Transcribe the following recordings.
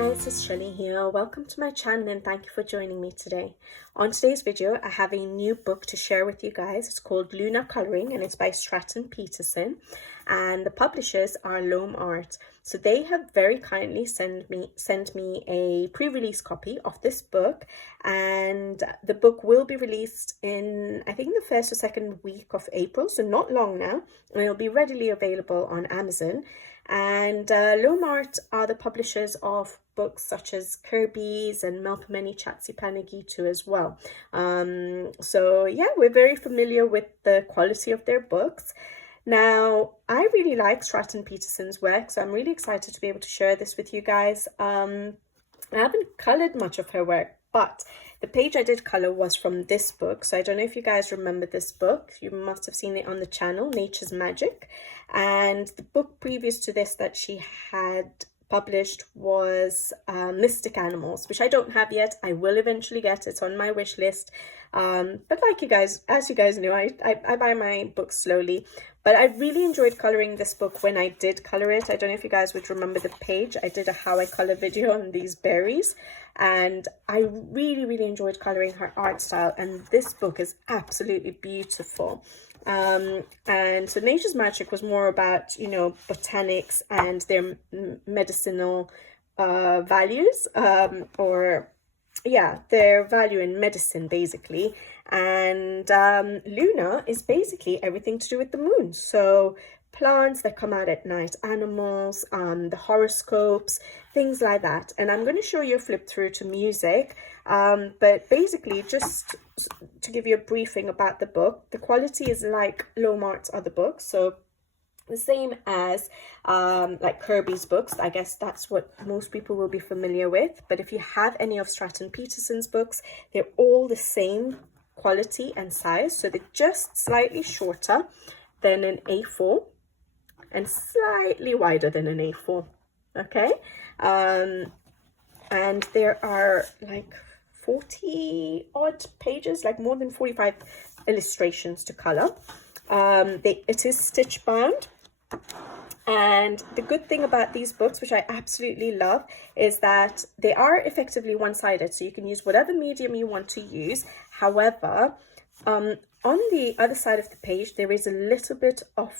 guys, it's Shelly here. Welcome to my channel and thank you for joining me today. On today's video, I have a new book to share with you guys. It's called Luna Colouring and it's by Stratten Peterson and the publishers are Loam Art. So they have very kindly sent me a pre-release copy of this book, and the book will be released in, I think, the first or second week of April, so not long now, and it'll be readily available on Amazon. And Loam Art are the publishers of books such as Kirby's and Melpomene Chatsy Panagitu as well. So yeah, we're very familiar with the quality of their books. Now, I really like Stratten Peterson's work, so I'm really excited to be able to share this with you guys. I haven't coloured much of her work, but the page I did colour was from this book. So I don't know if you guys remember this book. You must have seen it on the channel, Nature's Magic. And the book previous to this that she had published was Mystic Animals, which I don't have yet. I will eventually get. It's on my wish list. But like you guys, as you guys know, I buy my books slowly. But I really enjoyed colouring this book when I did colour it. I don't know if you guys would remember the page. I did a how I colour video on these berries. And I really enjoyed colouring her art style. And this book is absolutely beautiful. And so Nature's Magic was more about, you know, botanics and their medicinal values, their value in medicine basically. And Luna is basically everything to do with the moon. So plants that come out at night, animals, the horoscopes, things like that. And I'm going to show you a flip through to music, but basically just to give you a briefing about the book, the quality is like Loam Art's other books, so the same as like Kirby's books. I guess that's what most people will be familiar with. But if you have any of Stratten Peterson's books, they're all the same quality and size, so they're just slightly shorter than an A4 and slightly wider than an A4. Okay, and there are like 40 odd pages, like more than 45 illustrations to color. It is stitch bound, and the good thing about these books, which I absolutely love, is that they are effectively one-sided, so you can use whatever medium you want to use. However, on the other side of the page there is a little bit of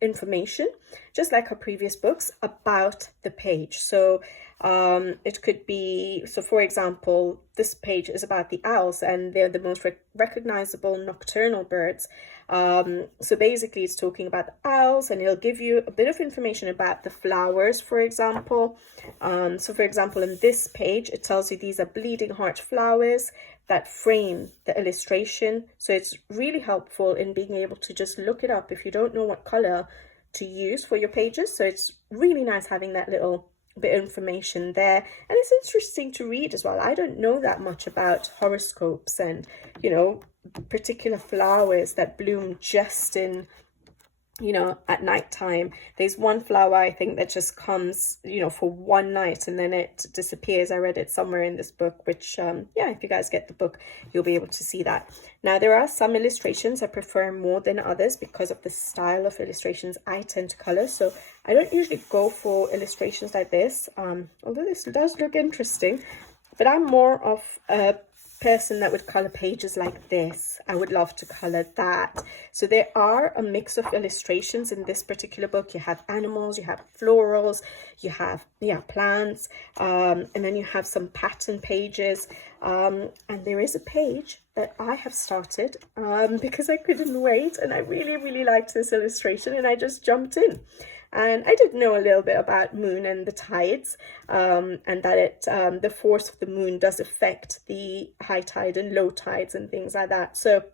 information, just like her previous books, about the page. So it could be, so for example, this page is about the owls, and they're the most recognizable nocturnal birds. So basically it's talking about the owls, and it'll give you a bit of information about the flowers, for example. So for example, in this page it tells you these are bleeding heart flowers that frame the illustration. So it's really helpful in being able to just look it up if you don't know what color to use for your pages. So it's really nice having that little bit of information there, and it's interesting to read as well. I don't know that much about horoscopes and, you know, particular flowers that bloom just in, you know, at night time. There's one flower I think that just comes, you know, for one night and then it disappears. I read it somewhere in this book, which yeah, if you guys get the book you'll be able to see that. Now there are some illustrations I prefer more than others because of the style of illustrations I tend to color. So I don't usually go for illustrations like this, although this does look interesting, but I'm more of a person that would color pages like this. I would love to color that. So there are a mix of illustrations in this particular book. You have animals, you have florals, you have plants, and then you have some pattern pages, and there is a page that I have started because I couldn't wait, and I really liked this illustration and I just jumped in. And I did know a little bit about moon and the tides, and that the force of the moon does affect the high tide and low tides and things like that. So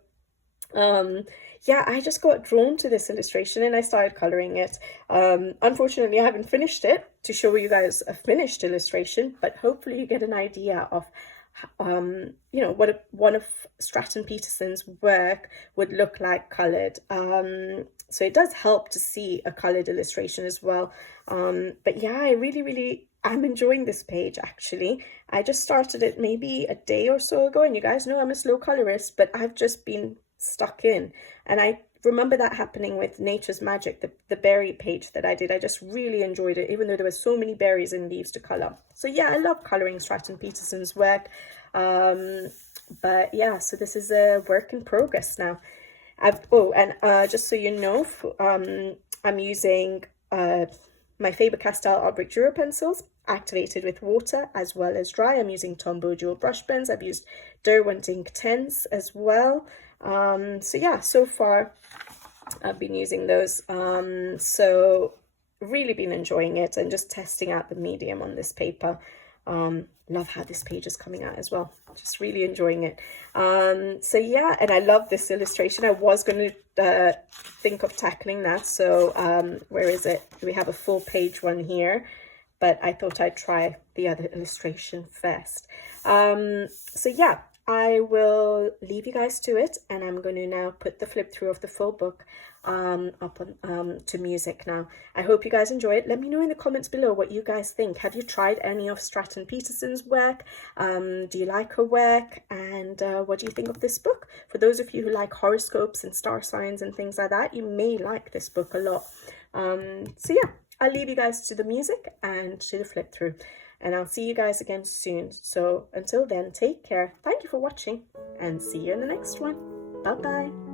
yeah, I just got drawn to this illustration and I started coloring it. Unfortunately, I haven't finished it to show you guys a finished illustration, but hopefully you get an idea of you know, what one of Stratten Peterson's work would look like colored. So it does help to see a colored illustration as well. But yeah, I really am enjoying this page actually. I just started it maybe a day or so ago, and you guys know I'm a slow colorist, but I've just been stuck in, and I remember that happening with Nature's Magic, the berry page that I did. I just really enjoyed it, even though there were so many berries and leaves to colour. So yeah, I love colouring Stratten Peterson's work. But yeah, so this is a work in progress now. Just so you know, I'm using my Faber-Castell Art Brick Duro pencils, activated with water as well as dry. I'm using Tombow dual brush pens. I've used Derwent Ink 10s as well. So yeah, so far I've been using those. So really been enjoying it and just testing out the medium on this paper. Love how this page is coming out as well. Just really enjoying it. So yeah, and I love this illustration. I was going to think of tackling that. So where is it? We have a full page one here, but I thought I'd try the other illustration first. So yeah, I will leave you guys to it, and I'm going to now put the flip through of the full book up on to music now. I hope you guys enjoy it. Let me know in the comments below what you guys think. Have you tried any of Stratten Peterson's work? Do you like her work? And what do you think of this book? For those of you who like horoscopes and star signs and things like that, you may like this book a lot. So yeah, I'll leave you guys to the music and to the flip through. And I'll see you guys again soon. So until then, take care. Thank you for watching and see you in the next one. Bye-bye.